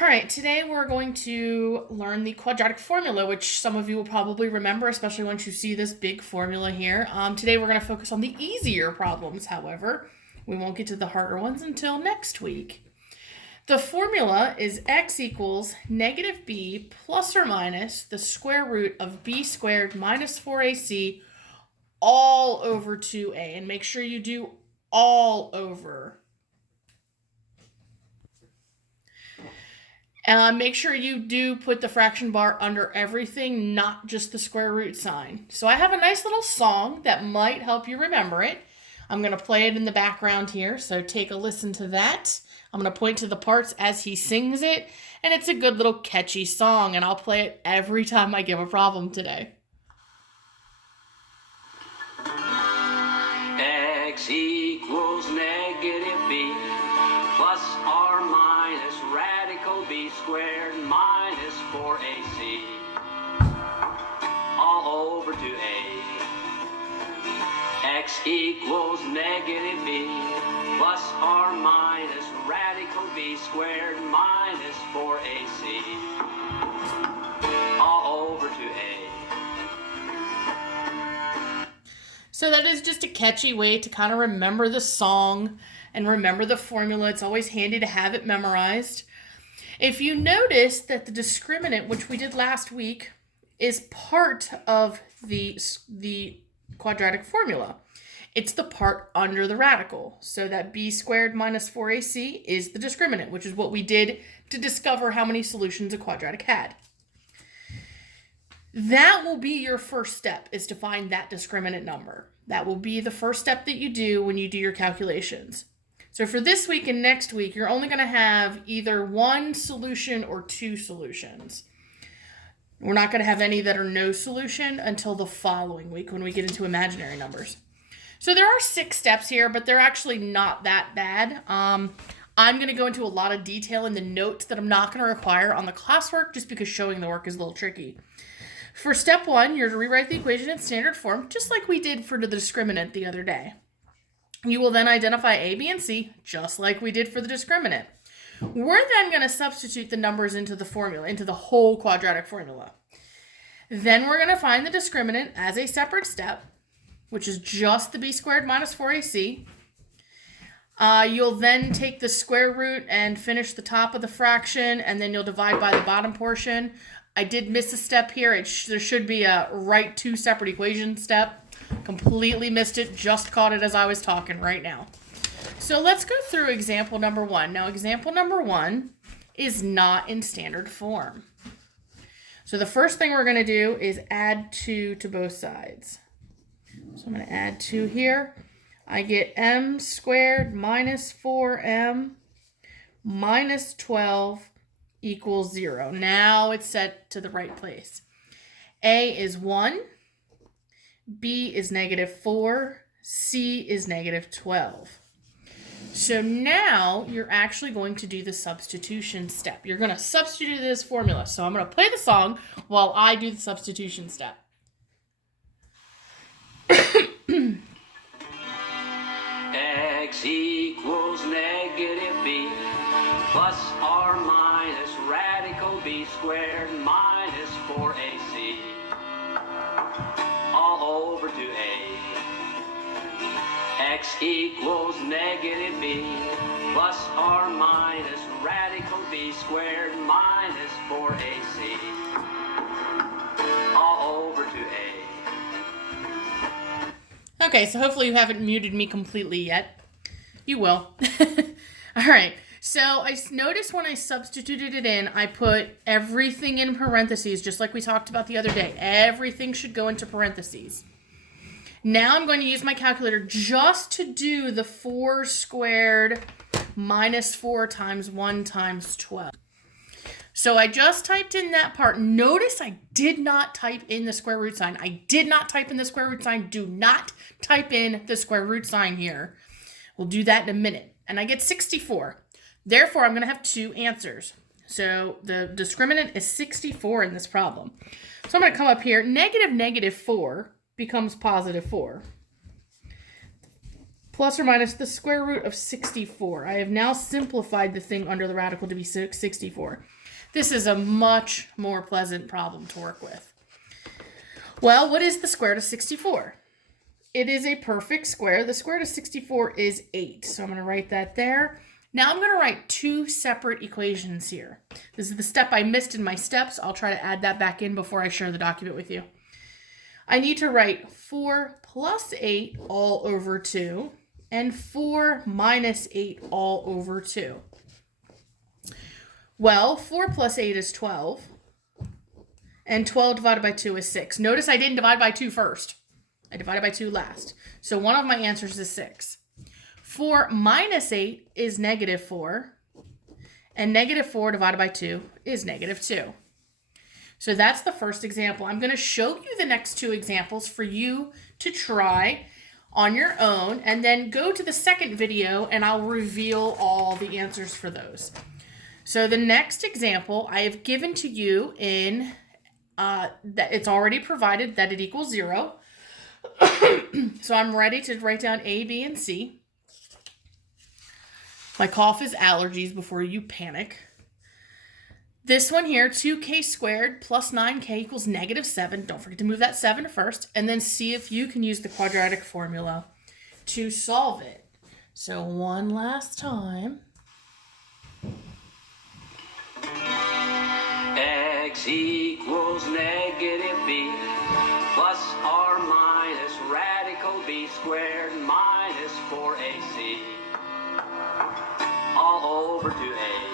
All right, today we're going to learn the quadratic formula, which some of you will probably remember, especially once you see this big formula here. Today we're going to focus on the easier problems, however. We won't get to the harder ones until next week. The formula is x equals negative b plus or minus the square root of b squared minus 4ac all over 2a. And make sure you do all over. Make sure you do put the fraction bar under everything, not just the square root sign. So I have a nice little song that might help you remember it. I'm going to play it in the background here, so take a listen to that. I'm going to point to the parts as he sings it, and it's a good little catchy song, and I'll play it every time I give a problem today. X equals negative b plus or minus radical b squared minus 4ac all over 2a. X equals negative b plus or minus radical b squared minus 4ac all over 2a. So that is just a catchy way to kind of remember the song and remember the formula. It's always handy to have it memorized. If you notice that the discriminant, which we did last week, is part of the quadratic formula. It's the part under the radical. So that b squared minus 4ac is the discriminant, which is what we did to discover how many solutions a quadratic had. That will be your first step, is to find that discriminant number. That will be the first step that you do when you do your calculations. So for this week and next week, you're only going to have either one solution or two solutions. We're not going to have any that are no solution until the following week when we get into imaginary numbers. So there are 6 steps here, but they're actually not that bad. I'm going to go into a lot of detail in the notes that I'm not going to require on the classwork just because showing the work is a little tricky. For step 1, you're to rewrite the equation in standard form, just like we did for the discriminant the other day. You will then identify a, b, and c, just like we did for the discriminant. We're then going to substitute the numbers into the formula, into the whole quadratic formula. Then we're going to find the discriminant as a separate step, which is just the b squared minus 4ac. You'll then take the square root and finish the top of the fraction, and then you'll divide by the bottom portion. I did miss a step here. There should be a write 2 separate equations step. Completely missed it. Just caught it as I was talking right now. So let's go through example number 1. Now, example number 1 is not in standard form. So the first thing we're going to do is add 2 to both sides. So I'm going to add 2 here. I get m squared minus 4m minus 12 equals 0. Now it's set to the right place. A is 1, B is negative 4, C is negative 12. So now you're actually going to do the substitution step. You're going to substitute this formula. So I'm going to play the song while I do the substitution step. X equals negative b plus or minus radical b squared minus 4ac all over 2a. X equals negative b plus or minus radical b squared minus 4ac all over 2a. Okay, so hopefully you haven't muted me completely yet. You will. All right, so I noticed when I substituted it in, I put everything in parentheses, just like we talked about the other day. Everything should go into parentheses. Now I'm going to use my calculator just to do the 4 squared minus 4 times 1 times 12. So I just typed in that part. Notice I did not type in the square root sign. I did not type in the square root sign. Do not type in the square root sign here. We'll do that in a minute. And I get 64. Therefore, I'm going to have 2 answers. So the discriminant is 64 in this problem. So I'm going to come up here. Negative 4 becomes positive 4. plus or minus the square root of 64. I have now simplified the thing under the radical to be 64. This is a much more pleasant problem to work with. Well, what is the square root of 64? It is a perfect square. The square root of 64 is 8. So I'm going to write that there. Now I'm going to write two separate equations here. This is the step I missed in my steps. I'll try to add that back in before I share the document with you. I need to write 4 plus 8 all over 2 and 4 minus 8 all over 2. Well, 4 plus 8 is 12, and 12 divided by 2 is 6. Notice I didn't divide by 2 first. I divided by 2 last. So one of my answers is 6. 4 minus 8 is negative 4, and negative 4 divided by 2 is negative 2. So that's the first example. I'm going to show you the next two examples for you to try on your own, and then go to the second video and I'll reveal all the answers for those. So the next example I have given to you in that it's already provided that it equals 0. So I'm ready to write down A, B, and C. My cough is allergies before you panic. This one here, 2k squared plus 9k equals negative 7. Don't forget to move that 7 first, and then see if you can use the quadratic formula to solve it. So one last time. X equals negative b plus or minus radical b squared minus 4ac all over 2a.